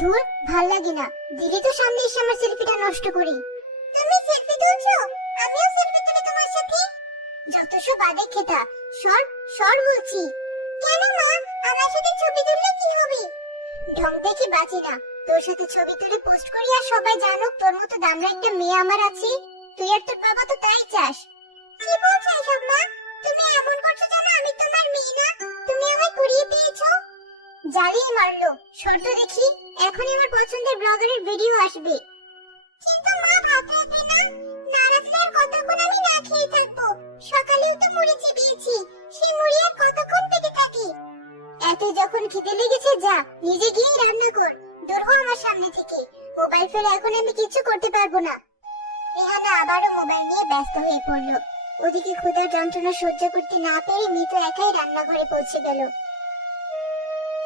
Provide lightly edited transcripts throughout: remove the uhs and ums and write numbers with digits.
ধুর, ভাল লাগে না। দিদি তো সামনে এসে আমার সেলফিটা নষ্ট করি। তুমি সেলফি তুলছো, আমিও সেলফি তুলি তোমার সাথে। যত সব আদে খেতা, সর সর বলছি। কেন মা, আমার সাথে ছবি তুললে কি হবে? ঢং দেখে বাঁচি না। তোর সাথে ছবি তুলে পোস্ট করি আর সবাই জানুক তোর মতো দামড়া একটা মেয়ে আমার আছে। তুই আর তোর বাবা তো তাই চাস। কি বলছো এসব মা? তুমি এমন করছো যেন আমি তোমার মেয়ে না। তুমি আমায় কুড়িয়ে দিয়েছো। জ্বালিয়ে মারলো। শর্ত দেখি, এখনই আমার পছন্দের ব্লগারের ভিডিও আসবে। কিন্তু মা, ভাত রাখবে না? না রাখলে আর কতক্ষণ আমি না খেয়ে থাকবো? সকালেও তো মুড়ি চিবিয়েছি, সেই মুড়ি আর কতক্ষণ পেটে থাকে? এত যখন খিদে লেগেছে, যা নিজে গিয়ে রান্না কর। দূর হ আমার সামনে থেকে। মোবাইল ফেলে এখন আমি কিছু করতে পারবো না। রেহানা আবারও মোবাইল নিয়ে ব্যস্ত হয়ে পড়লো। ওদিকে ক্ষুধার যন্ত্রণা সহ্য করতে না পেরে মৃত একাই রান্নাঘরে পৌঁছে গেল।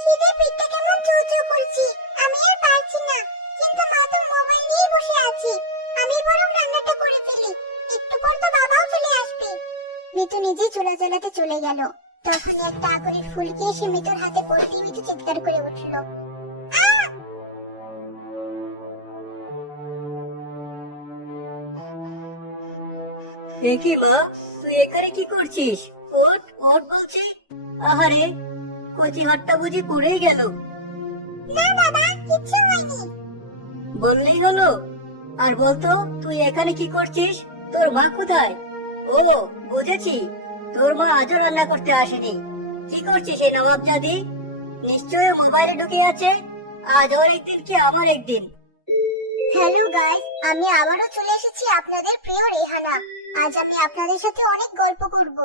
খিদে পেটটা কেমন চৌচৌ করছে, আমি আর পারছি না। কিন্তু মা তো মোবাইল নিয়ে বসে আছে। আমি বরং রান্নাটা করে ফেলি, একটু পর তো বাবাও চলে আসবে। মৃত্যু নিজে চুলা জ্বালাতে চলে গেল। তখন একটা আগুনের ফুলকি এসে মৃত্যুর হাতে পড়তেই মৃত্যু চিৎকার করে উঠল। কি মা, তুই এখানে কি করছিস? ওঠ ওঠ বলছি। আহারে, কচি হাতটা বুঝি পড়েই গেল। না বাবা, কিচ্ছু হয়নি। বললেই হলো। আর বলতো, তুই এখানে কি করছিস? তোর মা কোথায়? ও, বুঝেছি, তোর মা আজও রান্না করতে আসেনি। কি করছিস এই নবাবজাদি? নিশ্চয়ই মোবাইলে ঢুকে আছে। আজ ওর একদিন কি আমার একদিন। হ্যালো গাইস, আমি আবারও চলে এসেছি আপনাদের প্রিয় রেহানা। আজ আমি আপনাদের সাথে অনেক গল্প করব।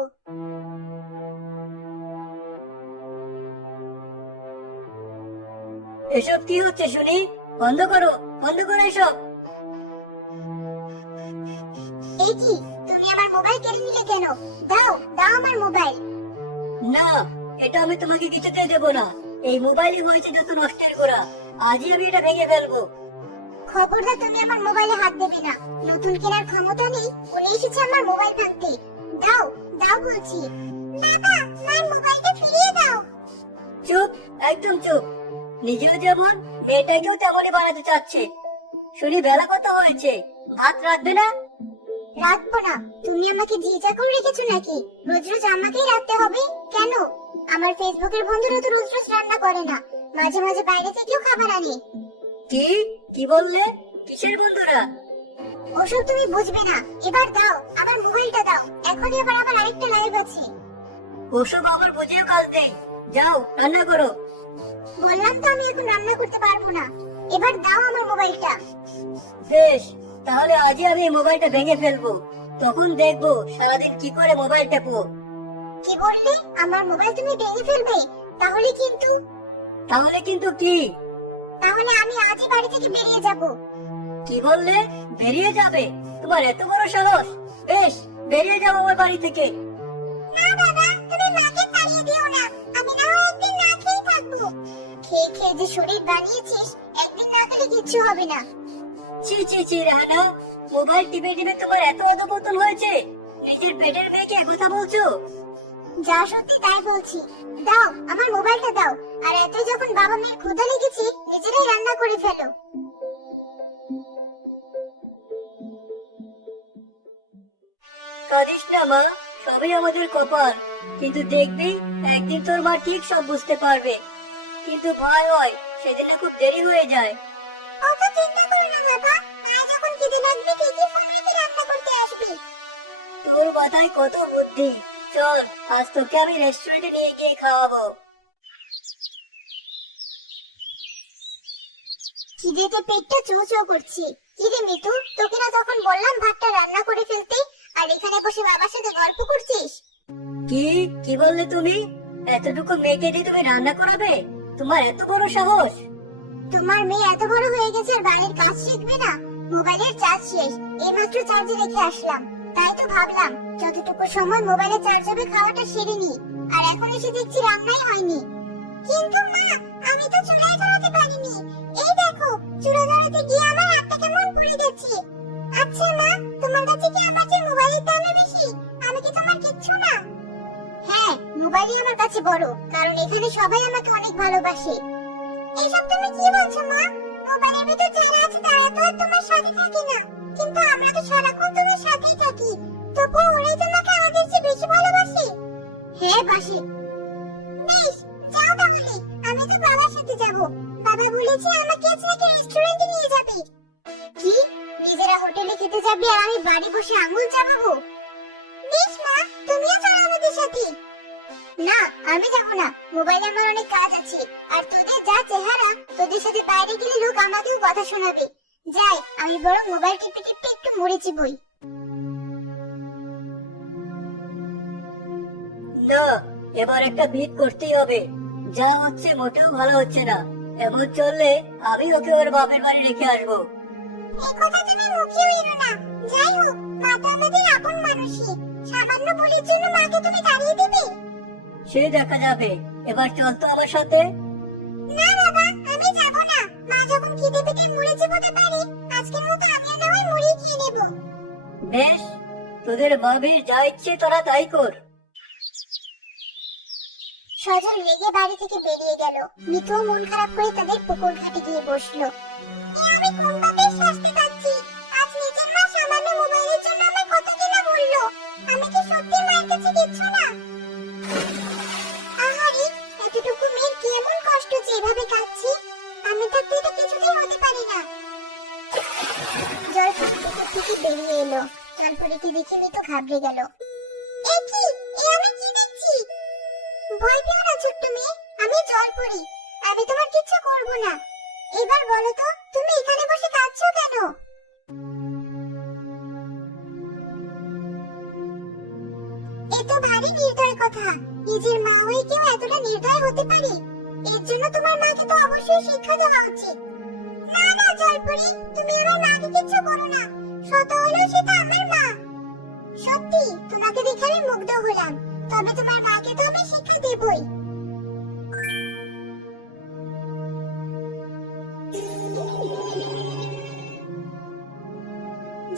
এসব কি হচ্ছে শুনি? বন্ধ করো, বন্ধ করো এসব। এই কি, তুমি আমার মোবাইল কেড়ে নিলে কেন? দাও দাও আমার মোবাইল। না, এটা আমি তোমাকে কিছুতেই দেবো না। এই মোবাইলই হয়েছে যত নষ্টের গোড়া। আজই আমি এটা ভেঙে ফেলবো। খবরদার তুমি আমার মোবাইলে হাত দেবে না। নতুন কেনার ক্ষমতা নেই, উনি এসেছে আমার মোবাইল ভাঙতে। দাও দাও বলছি। বাবা, আমার মোবাইলটা ফিরিয়ে দাও। চুপ, একদম চুপ। নিজেও যেমন, মেয়েটাকেও তেমনই বানাতে চাচ্ছে। শুনি বেলা কত হয়েছে, ভাত রাখবে না? রাখবো না? তুমি আমাকে জিজ্ঞাসা করে রেখেছো নাকি রোজ রোজ আমাকেই রাখতে হবে? কেন? আমার ফেসবুকের বন্ধুরা তো রোজ রোজ রান্না করে না, মাঝে মাঝে বাইরে থেকেও খাবার আনে। কি কি বললে? কিসের বন্ধুরা? ওসব তুমি বুঝবে না। এবার দাও আমার মোবাইলটা, দাও। এখনই আবার আবার আরেকটা লাইভ আছে। ওসব আবার বুঝেও কাজ নেই। যাও রান্না করো। বললাম তো আমি এখন রান্না করতে পারবো না। এবার দাও আমার মোবাইলটা। বেশ, তাহলে আজই আমি এই মোবাইলটা ভেঙে ফেলবো। তখন দেখবো সারাদিন কি করে মোবাইল টেপো। কি বললে? আমার মোবাইল তুমি ভেঙে ফেলবে? তাহলে কিন্তু তাহলে কিন্তু কি? তাহলে আমি আজই বাড়ি থেকে বেরিয়ে যাব। কি বললে? বেরিয়ে যাবে? তোমার এত বড় সাহস! বেশ, বেরিয়ে যাও আমার বাড়ি থেকে। না বাবা, তুমি মাকে তাড়িয়ে দিও না। আমি না হয় একদিন না খেয়ে থাকবো। খেয়ে খেয়ে যে শরীর বানিয়েছিস, একদিন না খেলে কিচ্ছু হবে না। ছি ছি ছি রানা, মোবাইল টিপে টিপে তোমার এত অধপতন হয়েছে? নিজের পেটের মেয়েকে কথা বলছো? যা সত্যি তাই বলছি। দাও আমার মোবাইলটা দাও। আর এত যখন বাবা মেয়ের ক্ষুধা লেগেছে, নিজেরাই রান্না করে ফেলো। কাঁদিস না মা, সবই আমাদের কপাল। কিন্তু দেখবি, একদিন তোর মা ঠিক সব বুঝতে পারবে। কিন্তু ভয় হয় সেদিনে খুব দেরি হয়ে যায়। অত চিন্তা করো না বাবা, মা যখন খিদে লাগবে ঠিকই ফোন রেখে রান্না করতে আসবে। তোর মাথায় কত বুদ্ধি। চল, আজ তোকে আমি রেস্টুরেন্টে নিয়ে গিয়ে খাওয়াবো। খিদেতে পেটটা চৌ চৌ করছে। কিরে মিতু, তোকে না তখন বললাম ভাতটা রান্না করে ফেলতে, আর এখানে বসে বাবার সাথে গল্প করছিস? কি কি বললে তুমি? এতটুকু মেয়েকে দিয়ে তুমি রান্না করাবে? তোমার এত বড় সাহস! তোমার মেয়ে এত বড় হয়ে গেছে আর বাড়ির কাজ শিখবে না? মোবাইলের চার্জ শেষ, এইমাত্র চার্জে রেখে আসলাম। তাই তো ভাবলাম যতটুকু সময় মোবাইলে চার্জ হবে খাওয়াটা সেরে নি। আর এখন এসে দেখছি রান্নাই হয়নি। কিন্তু মা, আমি তো চুলায় ধরাতে পারিনি। এই দেখো, চুলা ধরাতে গিয়ে আমার হাতটা কেমন পুড়ে গেছে। আচ্ছা মা, তোমার কাছে কি আমার চেয়ে মোবাইলের দামে বেশি? আমি কি তোমার কিচ্ছু না? হ্যাঁ, মোবাইলই আমার কাছে বড়, কারণ এখানে সবাই আমাকে অনেক ভালোবাসে। এসব তুমি কি বলছো মা? মোবাইলের ভিতর যারা আছে তারা তো আর তোমার সাথে থাকে না, কিন্তু আমরা তো সারাক্ষণ তোমার সাথেই থাকি। তবু ওরাই তোমাকে আমাদের চেয়ে বেশি ভালোবাসে। হ্যাঁ বাসে। বেশ, যাও তাহলে। আমি তো বাবার সাথে যাব। বাবা বলেছে আমাকে আজ নাকি রেস্টুরেন্টে নিয়ে যাবে। কি? নিজেরা হোটেলে খেতে যাবে আর আমি বাড়ি বসে আঙুল চাবাবো? বেশ মা, তুমিও চলো আমাদের সাথে। না, আমি যাব না। মোবাইলে আমার অনেক কাজ আছে। আর তোদের যা চেহারা, তোদের সাথে বাইরে গেলে লোক আমাকেও কথা শোনাবে। যাই, আমি বরং মোবাইল টিপে টিপে একটু মরেছি বই। না, এবার একটা বিট করতেই হবে। যা হচ্ছে মোটেও ভালো হচ্ছে না। এমন চললে আমি ওকে ওর বাপের বাড়ি রেখে আসবো। এই কথা তুমি মুখেও এনো না। যাই হোক, মা তো আমাদের আপন মানুষই। সামান্য ভুলের জন্য মাকে তুমি তাড়িয়ে দেবে? সে দেখা যাবে। এবার চল তো আমার সাথে। না বাবা, আমি যাব না। মা যখন খিদে পেটে মরে যেতে পারে, আজকের মতো আমিও না হয় মরে গিয়ে নেব। বেশ, তোদের ভাবির যা ইচ্ছে তোরা তাই কর। সজল রেগে বাড়ি থেকে বেরিয়ে গেল। মিতুও মন খারাপ করে তাদের পুকুর ঘাটে গিয়ে বসলো। আমি কোন পাপের শাস্তি পাচ্ছি? আজ নিজের মা সামান্য মোবাইলের জন্য আমার কত কিনা বললো। আমি কি সত্যি মায়ের কাছে কিচ্ছু না? আহারে, এতটুকু মেয়ের কি এমন কষ্ট যে এভাবে কাঁদছি? আমি থাকতে এটা কিছুতেই হতে পারে না। জল পুকুর থেকে বেরিয়ে এলো। জলপরীকে দেখে মিতু ঘাবড়ে গেল। এ কি? এ আমি কি দেখছি? ভয় পেও না ছোট্ট মেয়ে, আমি জলপরী। আমি তোমার কিচ্ছু করব না। এবার বলো তো, তুমি এখানে বসে কাঁদছো কেন? এ তো ভারী নির্দয় কথা। নিজের মা হয়ে কেউ এতটা নির্দয় হতে পারে? এর জন্য তোমার মাকে তো অবশ্যই শিক্ষা দেওয়া উচিত। না না জলপরী, তুমি আমার মাকে কিচ্ছু করো না। শত হলেও সেটা আমার মা। সত্যি, তোমাকে দেখে আমি মুগ্ধ হলাম। তবে তোমার মাকে তো আমি শিক্ষা দেবই।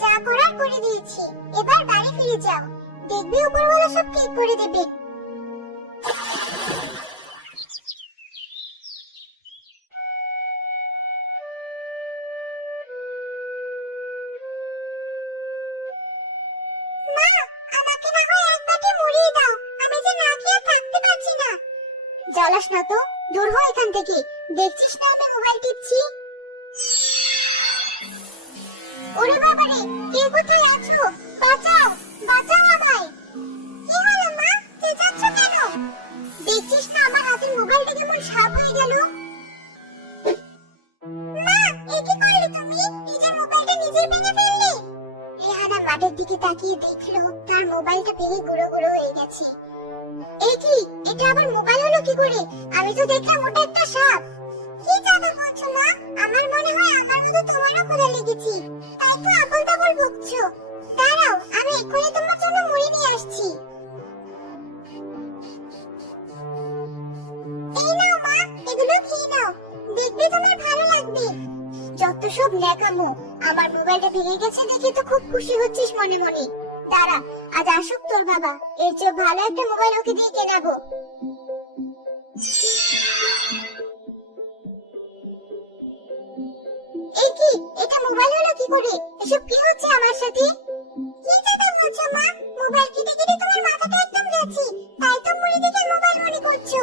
যা করার করে দিয়েছি। এবার বাড়ি ফিরে যাও। দেখবে উপরওয়ালা সব ঠিক করে দেবে। মা, আমাকে না হয় এক বাটি মুড়ি দাও। আমি যে না খেয়ে থাকতে পারছি না। জ্বালাস না তো, দূর হ এখান থেকে। দেখছিস না আমি মোবাইল টিপছি? ওরে বাবারে, কে কোথায় আছো? বাঁচাও, বাঁচাও আমায়। কি হলো মা, চেঁচাচ্ছ কেন? দেখছিস না আমার হাতের মোবাইলটা কেমন সাপ হয়ে গেল? মা, এ কি করলে তুমি? নিজের মোবাইলটা নিজেই ভেঙে ফেললে? রেহানা মাঠের দিকে তাকিয়ে দেখলো তার মোবাইলটা ভেঙে গুঁড়ো গুঁড়ো হয়ে গেছে। এ কি? এটা আবার মোবাইল হলো কি করে? আমি তো দেখলাম ওটা একটা সাপ। কি জাদু বলছো মা? আমার মনে হয় আমার মতো তোমারও ক্ষুধা লেগেছে, তাই তো আবল তাবল বকছো। দাঁড়াও, আমি এক্ষুনি তোমার জন্য মুড়ি নিয়ে আসছি। এই নাও মা, এগুলো খেয়ে নাও। দেখবে তোমার ভালো লাগবে। যত সব ন্যাকামো। আমার মোবাইলটা ভেঙে গেছে দেখে তো খুব খুশি হচ্ছিস মনে মনে। দাঁড়া, আজ আসুক তোর বাবা। এর চেয়ে ভালো একটা মোবাইল ওকে দিয়ে কেনাবো। এই কি? এটা মোবাইল হলো কি করে? এসব কি হচ্ছে আমার সাথে? কি কথা বলছো মা? মোবাইল কেটে কেটে তোমার মাথাটা একদম গেছে, তাই তো মুড়ি দেখে মোবাইল মনে করছো।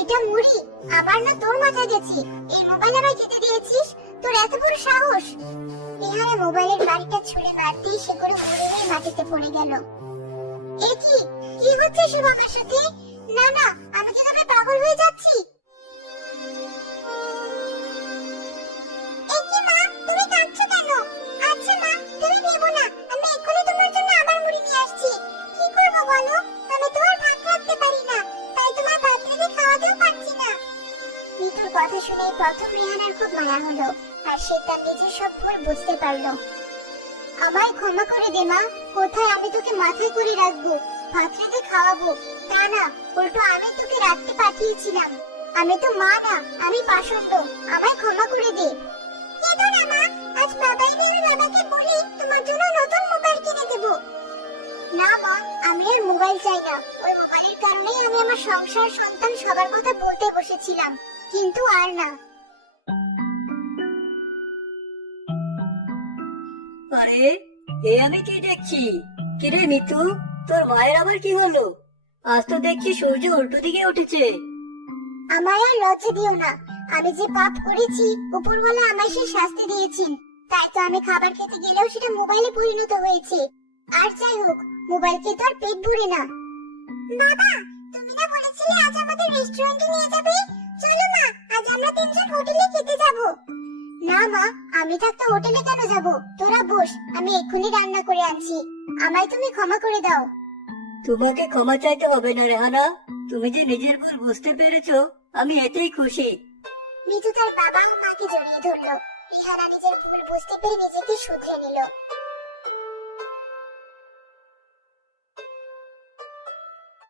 এটা মুড়ি? আমার না তোর মাথা গেছে। এই মোবাইল আমায় কেটে দিয়েছিস? তোর এত বড় সাহস! এখানে মোবাইলের বাড়িটা ছুঁড়ে মারতেই সে করে মুড়ি হয়ে মাটিতে পড়ে গেল। এ কি? কি হচ্ছে সব আমার সাথে? না না, আমি কি তবে পাগল হয়ে যাচ্ছি? এই কি মা, তুমি কাঁদছো কেন? আচ্ছা মা, তুমি ভেবো না, আমি এক্ষুনি তোমার জন্য আবার মুড়ি নিয়ে আসছি। কি করবো বলো? আমি তো আর ভাত রাখতে পারি না, তাই তোমার ভাত রেখে খাওয়াতেও পারছি না। মিতুর কথা শুনে প্রথম রেহানার খুব মায়া হলো, আর সে তার নিজের সব ভুল বুঝতে পারলো। আমায় ক্ষমা করে দে মা। কোথায় আমি তোকে মাথায় করে রাখবো, ভাত রেখে খাওয়াবো, তা না, উল্টো আমি তোকে রাখতে পাঠিয়েছিলাম। আমি তো মা না, আমি পাষণ্ড। আমায় ক্ষমা করে দে। কেঁদো না মা, আজ বাবাই মিলে বাবাকে বলি তোমার জন্য নতুন মোবাইল কিনে দেবো। না মা, আমি আর মোবাইল চাই না। ওই মোবাইলের কারণেই আমি আমার সংসার, সন্তান সবার কথা বলতে বসেছিলাম। কিন্তু আর না। আরে, এ আমি কি দেখছি? কিরে মিতু, তোর মায়ের আবার কি হলো? আজ তো দেখছি সূর্য উল্টো দিকে উঠেছে। আমায় আর লজ্জা দিও না। আমি যে পাপ করেছি, উপরওয়ালা আমায় সেই শাস্তি দিয়েছেন। তাই তো আমি খাবার খেতে গেলেও সেটা মোবাইলে পরিণত হয়েছে। আর যাই হোক, মোবাইলকে তো আর পেট ভরে না। বাবা, তুমি না বলেছিলে আজ আমাদের রেস্টুরেন্টে নিয়ে যাবে? চলো মা, আজ আমরা তিনজন হোটেলে খেতে যাব। না মা, আমি থাকতে হোটেলে কেন যাব? তোরা বস, আমি এক্ষুনি রান্না করে আনছি। আমায় তুমি ক্ষমা করে দাও। তোমাকে ক্ষমা চাইতে হবে না রেহানা। তুমি যে নিজের ভুল বুঝতে পেরেছো, আমি এতেই খুশি। মিতু তার বাবা ও মাকে জড়িয়ে ধরলো। রিহানা নিজের ভুল বুঝতে পেরে নিজেকে শুধরে নিল।